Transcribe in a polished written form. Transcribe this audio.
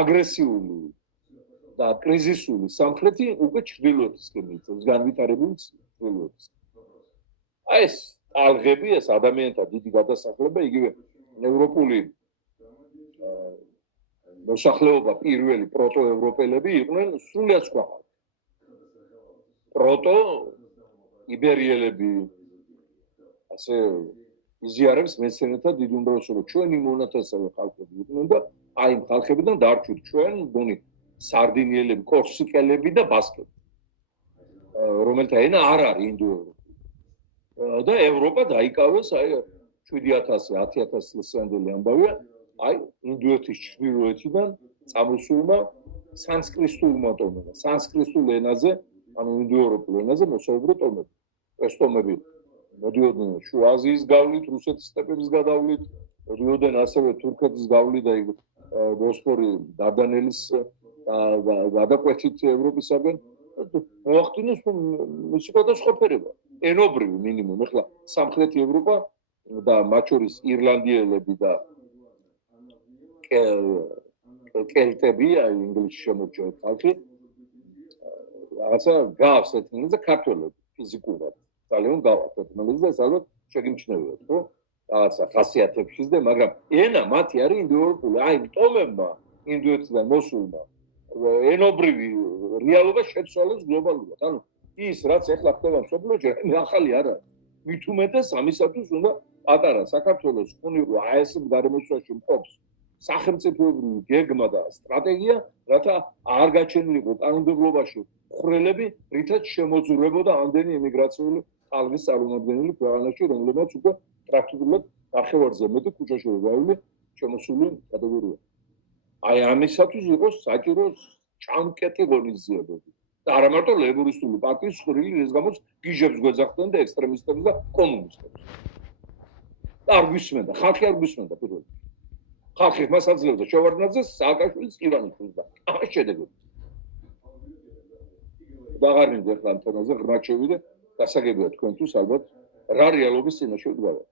აგრესიული და კრიზისული სამხრეთი უკვე ჩრდილოეთისკენ იწევს განვითარებული ჩრდილოეთის. აი ეს ტალღები, ეს ადამიანთა დიდი გადასახლება, იგივე ევროპული მოსახლეობა პირველი პროტოევროპელები იყვნენ სრულიად სხვა ხალხი. პროტო იბერიელები ასე იზიარებს მეცნიერთა დიდ უმრავლესობა ჩვენი მონათესავე ხალხები იყვნენ და აი იმ ხალხებიდან დარჩვით ჩვენ გონი სარდინიელები, კორსიკელები და ბასკები, რომელთა ენა არ არის ინდოევროპული. და ევროპა დაიკავეს აი 7000, 10000 წლამდელი ამბავია, აი ინდოეთის ჩრდილოეთიდან წამოსულმა სანსკრიტულმა ტომებმა, სანსკრიტულ ენაზე, ანუ ინდოევროპულ ენაზე მოსაუბრე ტომები. ეს ტომები მოდიოდნენ შუა აზიის გავლით, რუსეთის სტეპების გადავლით, მოდიოდნენ ასევე თურქეთის გავლით და ბოსფორი დარდანელის გადაკვეთით ევროპისაგან. მოახდინეს სხვადასხვაფერება, ენობრივი მინიმუმ. ეხლა სამხრეთი ევროპა და მათ შორის ირლანდიელები და კელტები, აი ინგლისში შემორჩა ხალხი, რაღაცა გავს ეთნიკა ქართველები ფიზიკურად. ძალიან გავართ ეთნიკა და ალბათ შეგიმჩნევიათ, ხო? რაღაცა ხასიათებში და მაგრამ ენა მათი არის ინდოევროპული. აი ტომებმა ინდოეთიდან მოსულმა ენობრივი რეალობა შეცვალეს გლობალურად. ანუ ის რაც ახლა ხდება მსოფლიოში, ახალი არ არის. მით უმეტეს ამისათვის უნდა პატარა საქართველოს უნირო აი ეს გარემოცვაში მყოფს სახელმწიფოებრივი გეგმა და სტრატეგია, რათა არ გაჩენილიყო კანონმდებლობაში ხვრელები, რითაც შემოძურებოდა ამდენი ემიგრაციული ტალღის წარმომადგენელი ქვეყანაში, რომლებიც უკვე პრაქტიკულად ნახევარზე მეტი ქუჩაში გავილი შემოსული კატეგორია. აი ამისათვის იყოს საჭირო ჩამკეტი ღონისძიებები. და არა მარტო ლეიბორისტული პარტიის ხვრილი, რის გამოც გიჟებს გვეძახდნენ და ექსტრემისტებს და კომუნისტებს. და არ გვისმენდა, ხალხი არ გვისმენდა პირველად. ხალხი მას აძლევდა შევარდნაძეს, სააკაშვილის, ივანიშვილის და ამას შედეგები. და აღარ მინდა ახლა ამ თემაზე ღრმად შევიდე, გასაგებია თქვენთვის ალბათ რა რეალობის წინაშე ვდგავართ.